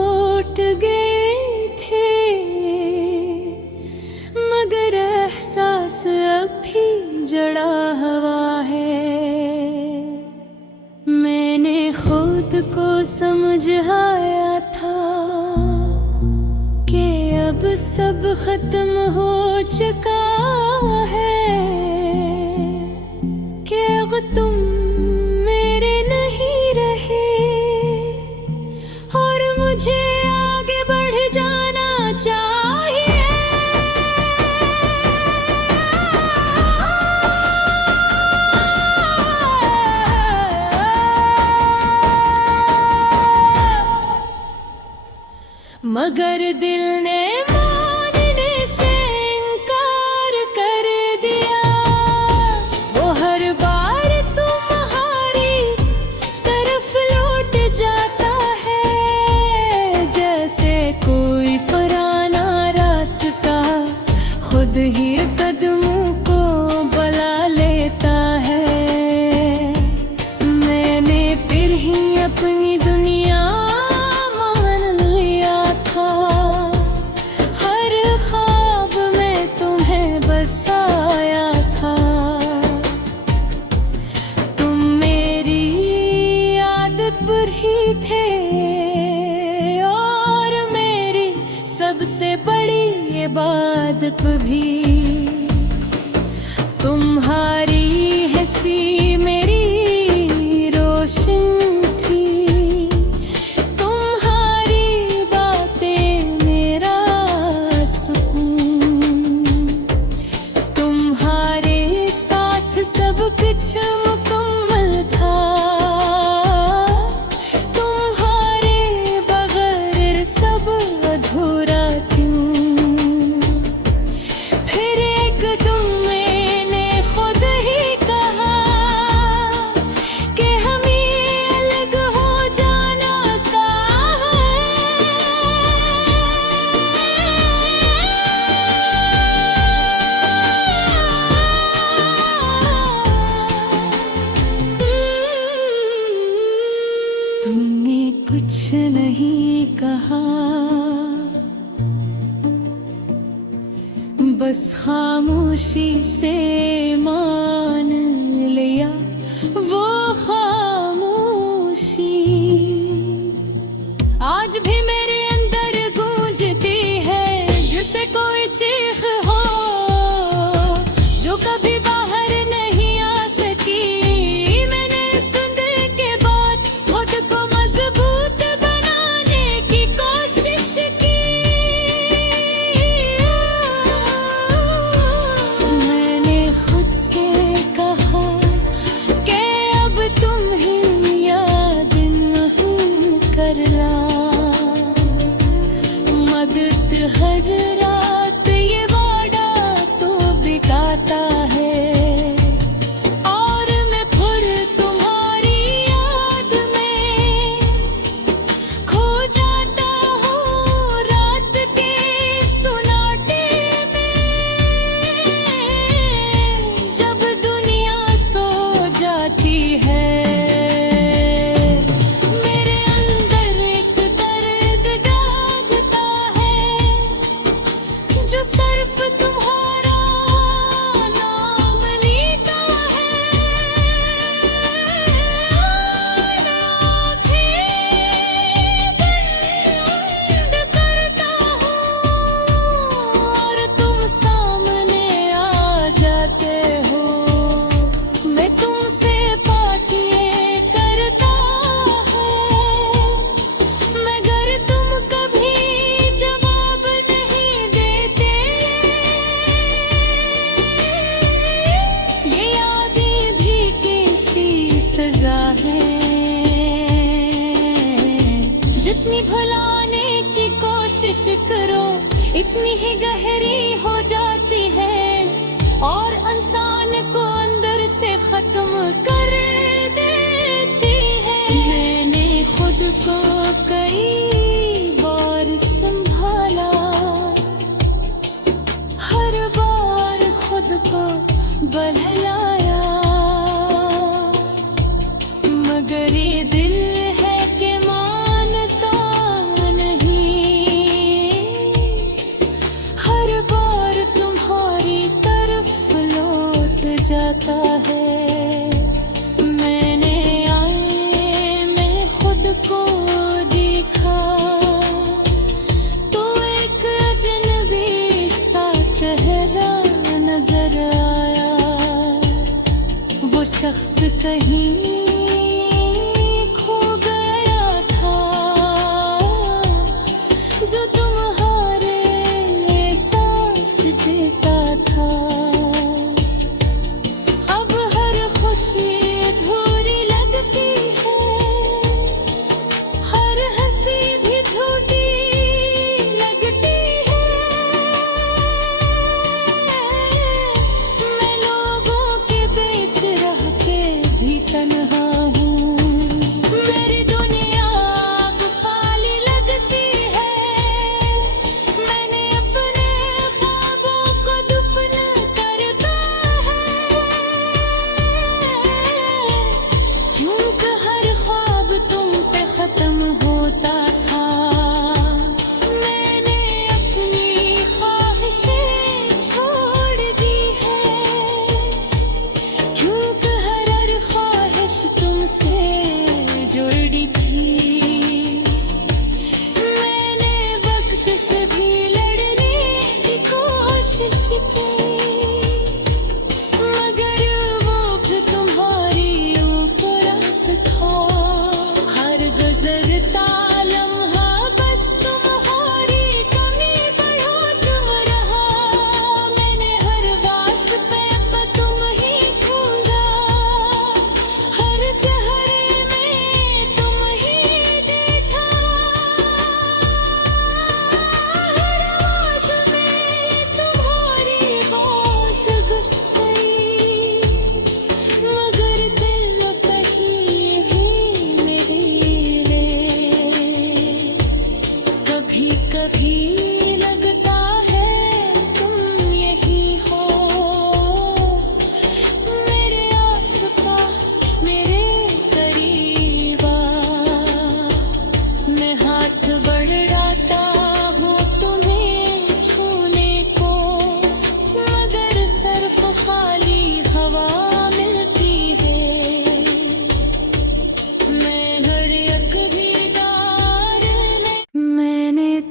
टूट गए थे, मगर एहसास अब भी जड़ा हुआ है। मैंने खुद को समझाया था कि अब सब खत्म हो चुका है, कि अब तुम मेरे नहीं रहे और मुझे आगे बढ़ जाना चाहिए। मगर दिल ने मानने से इनकार कर दिया। वो हर बार तुम्हारी तरफ लौट जाता है, जैसे कोई पुराना रास्ता खुद ही कदमों को बुला लेता है। मैंने फिर ही अपनी दुनिया ही थे और मेरी सबसे बड़ी इबादत भी। तुम्हारी हंसी मेरी रोशन थी, तुम्हारी बातें मेरा सुकून। तुम्हारे साथ सब कुछ मुकम्मल था, तुमने कुछ नहीं कहा, बस खामोशी से मान लिया वो खामोशी। आज भी मेरे अंदर गूंजती है जैसे कोई चीख हो जो कभी बाहर नहीं आ सकी। हर रात ये वादा तो बिताता है और मैं फिर तुम्हारी याद में खो जाता हूँ रात के सुनाटे में। जब दुनिया सो जाती है जो सिर्फ तुम्हारा नाम लेता है। बंद करता हूँ और तुम सामने आ जाते हो। मैं तुमसे बातें करता है मगर तुम कभी जवाब नहीं देते। ये यादें भी कैसी सजा है, जितनी भुलाने की कोशिश करो इतनी ही गहरी हो जाती है और इंसान को अंदर से खत्म कर देती है। मैंने खुद को कई बार संभाला, हर बार खुद को बहलाया, मगर ये दिल है कि मानता नहीं।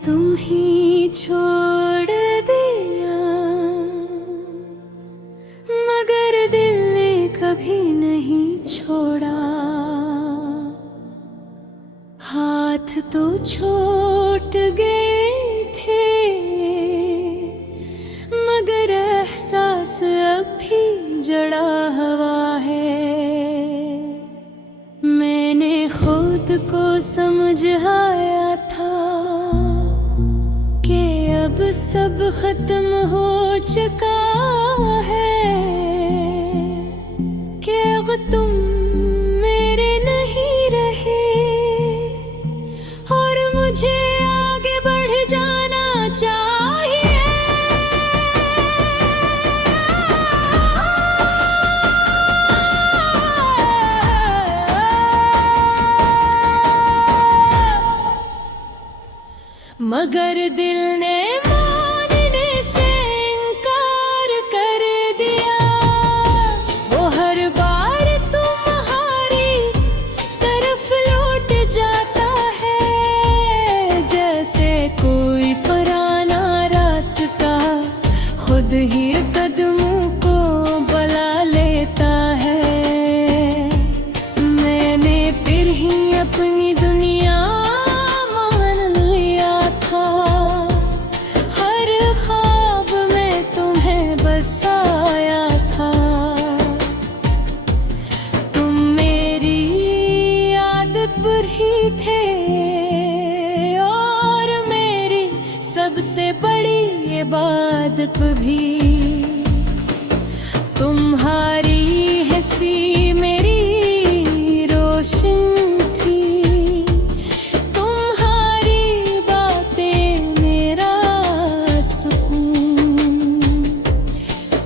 तुम ही छोड़ दिया, मगर दिल ने कभी नहीं छोड़ा। हाथ तो छूट गए थे, मगर एहसास अब भी जड़ा हुआ है। मैंने खुद को समझाया था कि अब सब खत्म हो चुका है, कि अब तुम मेरे नहीं रहे और मुझे आगे बढ़ जाना चाहिए। मगर दिल ने मानने से इनकार कर दिया। वो हर बार तुम्हारी तरफ लौट जाता है, जैसे कोई पुराना रास्ता खुद ही कदमों को बुला लेता है। मैंने फिर ही अपनी दुनिया ही थे और मेरी सबसे बड़ी इबादत भी। तुम्हारी हंसी मेरी रोशन थी, तुम्हारी बातें मेरा सुकून।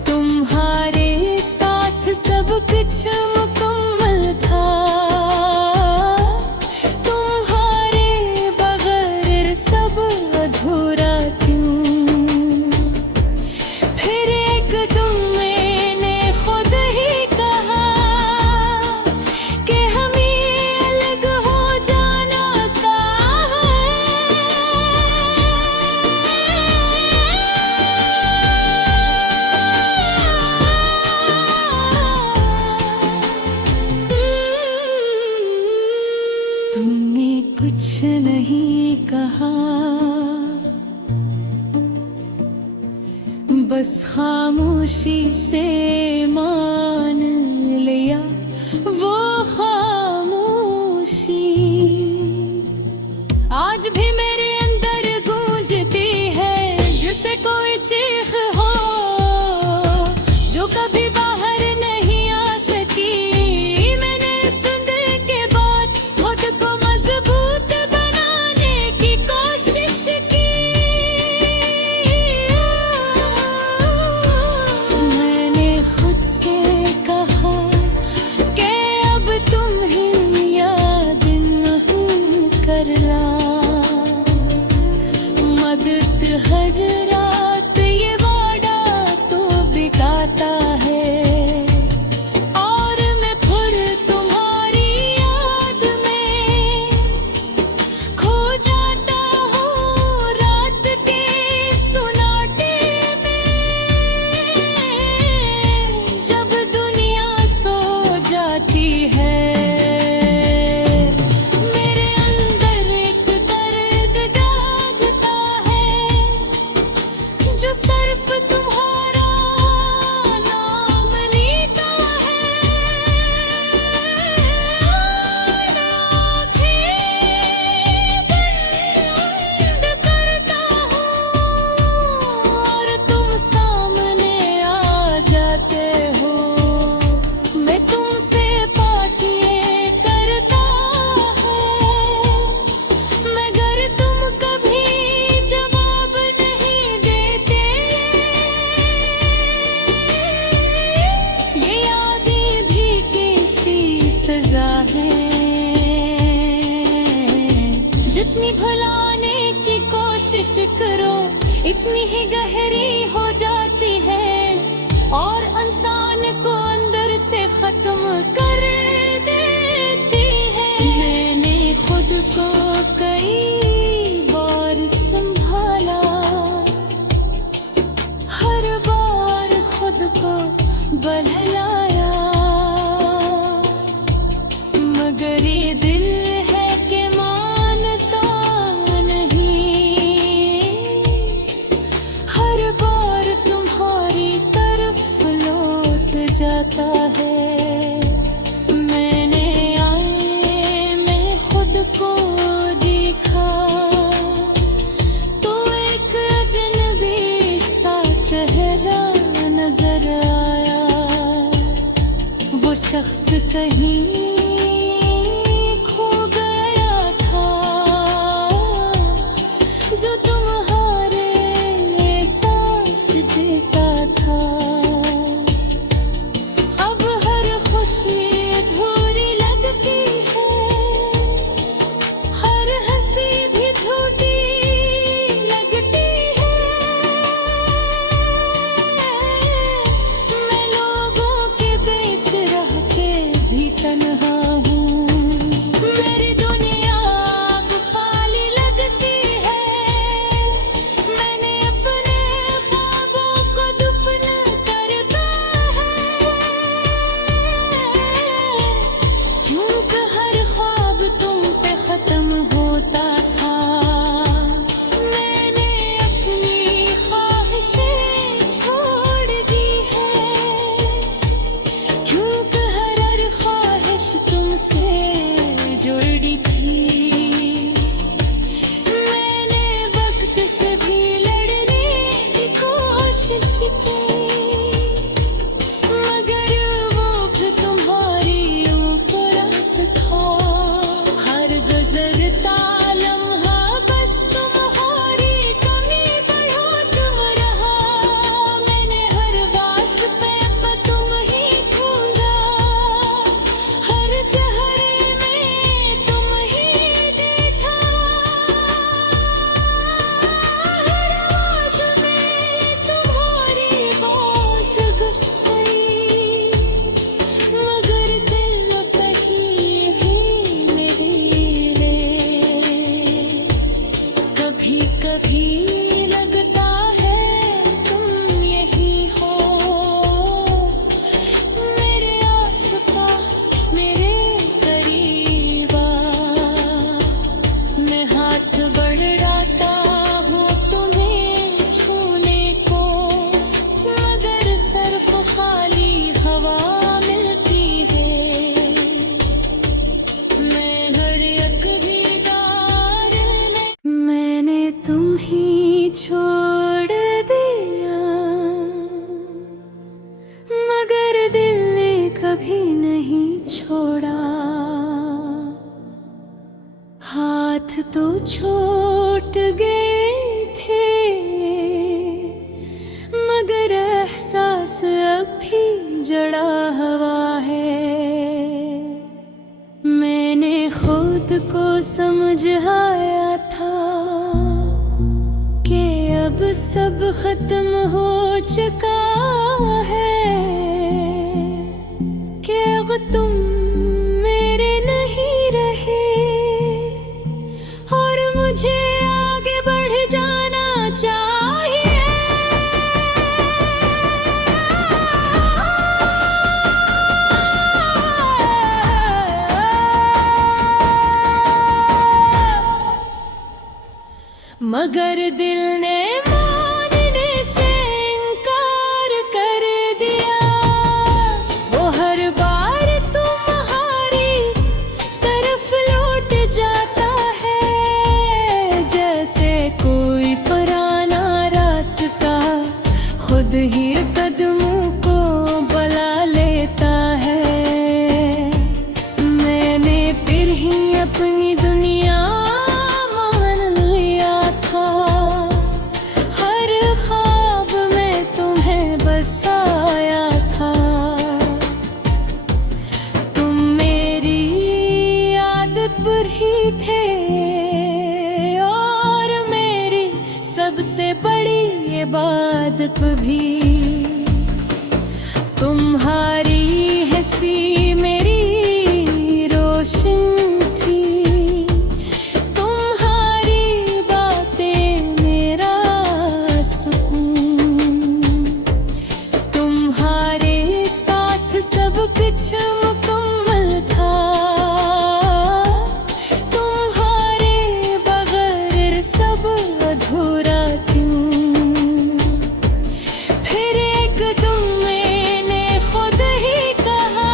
तुम्हारे साथ सब कुछ मुकम्मल था, तुमने कुछ नहीं कहा, बस खामोशी से मान लिया वो खामोशी। आज भी मेरे अंदर गूंजती है जिसे कोई चीख हो, जो कभी बाहर नहीं आ सकी। मैंने सुनने के बाद खुद को मजबूत बनाने की कोशिश की। मैंने खुद से कहा कि अब तुम ही याद नहीं करना। मदद हर रात ये वादा तो बिकाता है, और मैं फिर तुम्हारी याद में खो जाता हूँ रात के सुनाटे में। जब दुनिया सो जाती है, मेरे अंदर एक दर्द जागता है, जो सिर्फ तुम्हारा नाम लेता है। आँखें बंद करता हूँ और तुम सामने आ जाते हो। मैं तुमसे बातें करता हूँ, मगर तुम कभी जवाब नहीं देते। ये यादें भी कैसी सजा है, जितनी भुलाने की कोशिश करो इतनी ही गहरी हो जाती है, और इंसान को अंदर से खत्म कर देती है। मैंने खुद को कई बार जो तुम्हारे साथ जीता था, अब हर खुशी अधूरी लगती है, हर हंसी भी झूठी लगती है। मैं लोगों के बीच रह के भी तन्हा हूँ, मेरी दुनिया अब खाली लगती है। मैंने अपने ख्वाबों को दफन कर दिया है, क्योंकि हर ख्वाब तुम पे खत्म होता था। मैंने अपनी ख्वाहिशें छोड़ दी है, क्योंकि हर ख्वाहिश तुमसे जुड़ी थी। मैंने वक्त से भी लड़ने की कोशिश की, मगर वो भी तुम्हारी ऊपर था। हर गुजरता लम्हा बस तुम्हारी कमी बढ़ा तुम रहा। मैंने हर वास्ते पे तुम ही ढूंढा, हर चेहरे में तुम ही देखा, हर आवाज में तुम्हारी आवाज घुस गई, मगर दिल कहीं भी मेरे लिए। कभी कभी लगता है तुम यही हो, मेरे आसपास मेरे करीब आ। मैं हाथ बढ़ाता हूँ तुम्हें छूने को, मगर सिर्फ खाली हवा मिलती है। मैं हर एक दीदार में मैंने तुम ही छोड़ दिया, मगर दिल ने कभी नहीं छोड़ा। हाथ तो छूट गए थे, मगर एहसास अब भी जड़ा हुआ है। मैंने खुद को समझाया था कि अब सब खत्म हो चुका है, कि अब तुम मेरे नहीं रहे और मुझे आगे बढ़ जाना चाहिए। मगर दिल ने मानने से इनकार कर दिया। वो हर बार तुम्हारी तरफ लौट जाता है, जैसे कोई पुराना रास्ता खुद ही कदमों को बुला लेता है। मैंने फिर ही अपनी दुनिया मान लिया था, हर ख्वाब में तुम्हें बसाया था। तुम मेरी आदत पर ही थे और मेरी सबसे बड़ी इबादत भी। तुम्हारी हंसी मेरी रोशन थी, तुम्हारी बातें मेरा सुकून। तुम्हारे साथ सब कुछ मुकम्मल था, तुम्हारे बगैर सब अधूरा क्यों। फिर एक तुम मैंने खुद ही कहा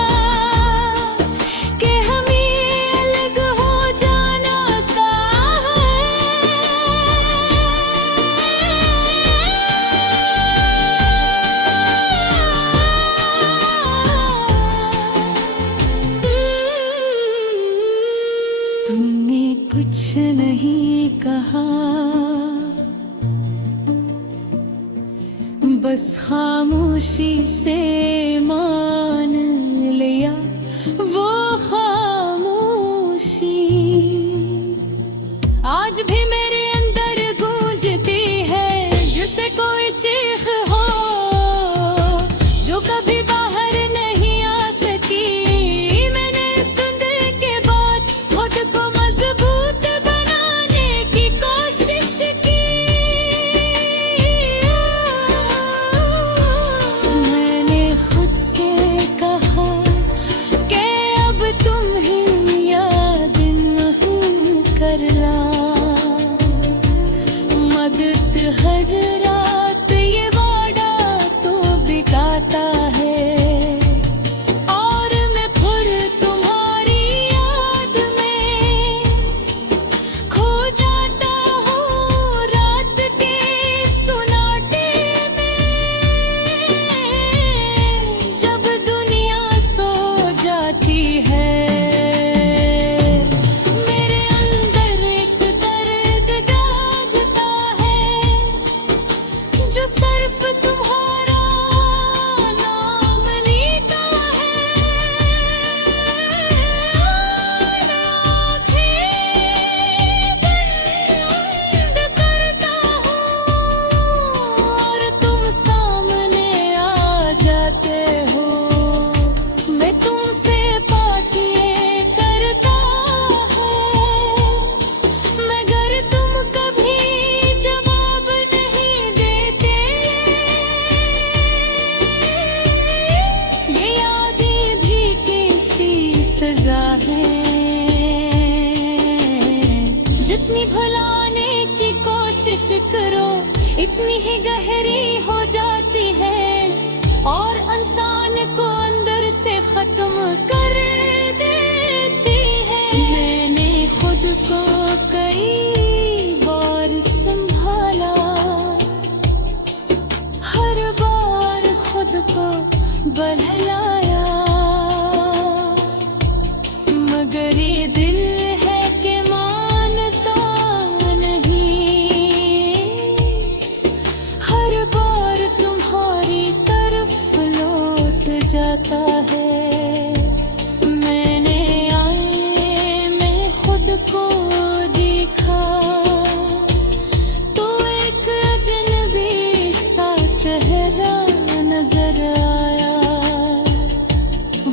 कि हमें अलग हो जाना था। तुमने कुछ नहीं कहा, बस खामोशी से मान लिया वो खामोशी। आज भी मेरे अंदर गूंजती है जैसे कोई चीख हो जो कभी बाहर नहीं आ सकी। मैंने सुनने के बाद खुद को मजबूत बनाने की कोशिश की। मैंने खुद से कहा कि अब तुम ही याद नहीं करना। मदद हर रात ये वादा तो बिताता है और मैं फिर तुम्हारी याद में खो जाता हूँ रात के सुनाटे में। जब दुनिया सो जाती है मेरे अंदर एक दर्द जागता है जो सिर्फ तुम्हारा नाम लेता है। आँखें बंद करता हूँ और तुम सामने आ जाते हो। मैं तुमसे बातें करता हूँ मगर तुम कभी जवाब नहीं देते। ये यादें भी कैसी सजा है। जितनी भुलाने की कोशिश करो इतनी ही गहरी हो जाती है और इंसान को अंदर से खत्म कर देती है। मैंने खुद को कई बार संभाला, हर बार खुद को बहलाया, मगर ये दिल है कि मानता नहीं। हर बार तुम्हारी तरफ लौट जाता है। मैंने आईने में खुद को देखा तो एक अजनबी सा चेहरा नजर आया।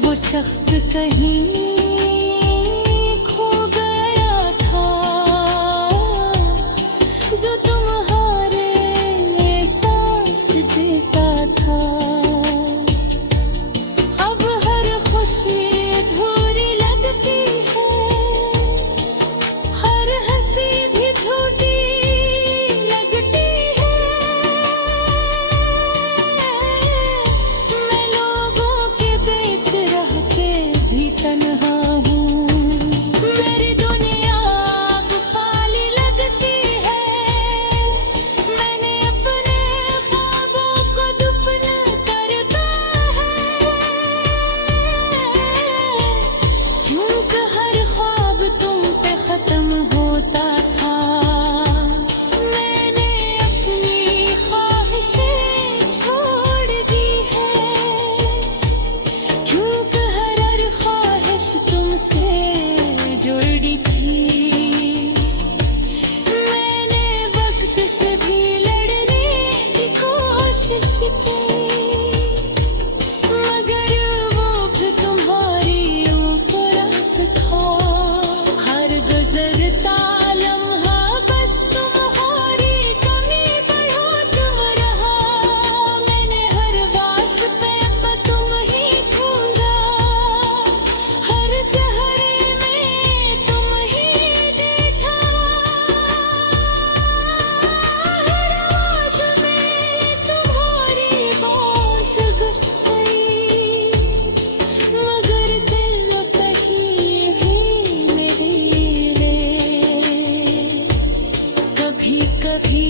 वो शख्स कहीं खो गया था जो तुम्हारे साथ जीता था। अब हर खुशी अधूरी लगती है, हर हंसी भी झूठी लगती है। मैं लोगों के बीच रह के भी तन्हा हूँ। मेरी दुनिया अब खाली लगती है। मैंने अपने ख्वाबों को दफन करता है क्योंकि हर ख्वाब तुम पे खत्म होता था। मैंने अपनी ख्वाहिशें छोड़ दी है क्योंकि हर ख्वाहिश तुमसे जुड़ी थी। मैंने वक्त से भी लड़ने की कोशिश की मगर वो भी तुम्हारी ऊपर था। हर गुजरता लम्हा बस तुम्हारी कमी बढ़ो तुम रहा। मैंने हर वास्ते पे तुम ही ढूंढा, हर चेहरे में तुम ही देखा, हर आवाज में तुम्हारी बांस घुस गई मगर दिल कहीं भी मेरे लिए कभी कभी